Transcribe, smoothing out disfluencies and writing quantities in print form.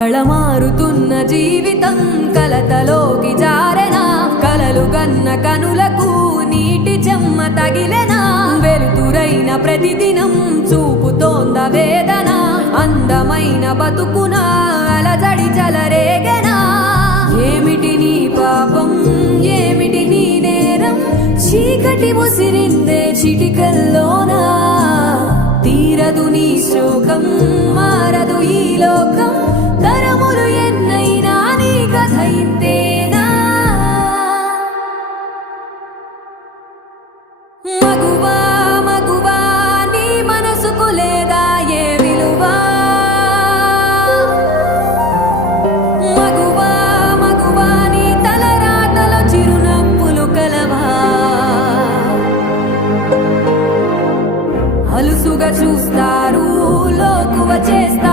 కళమారుతున్న జీవితం కలతలోకి జారెనా, కలలు గన్న కనులకు నీటి చెమ్మ తగిలెనా, వెలుతురైన ప్రతిదినం చూపుతోంద వేదన, అందమైన బతుకున అలజడి చలరేగెనా. ఏమిటి నీ పాపం, ఏమిటి నీ నేరం, చీకటి ముసిరిందే చిటికల్లోనా, తీరదు నీ శోకం, మారదు ఈ లోకం, తరములు ఎన్నైనా నీ కథ ఇంతేనా. మగువా మగువా నీ మనసుకు లేదా ఏ విలువా, మగువా మగువా నీ తలరాతలో చిరునవ్వులు కలవా, అలుసుగా చూస్తారు లోకువ చేస్తారు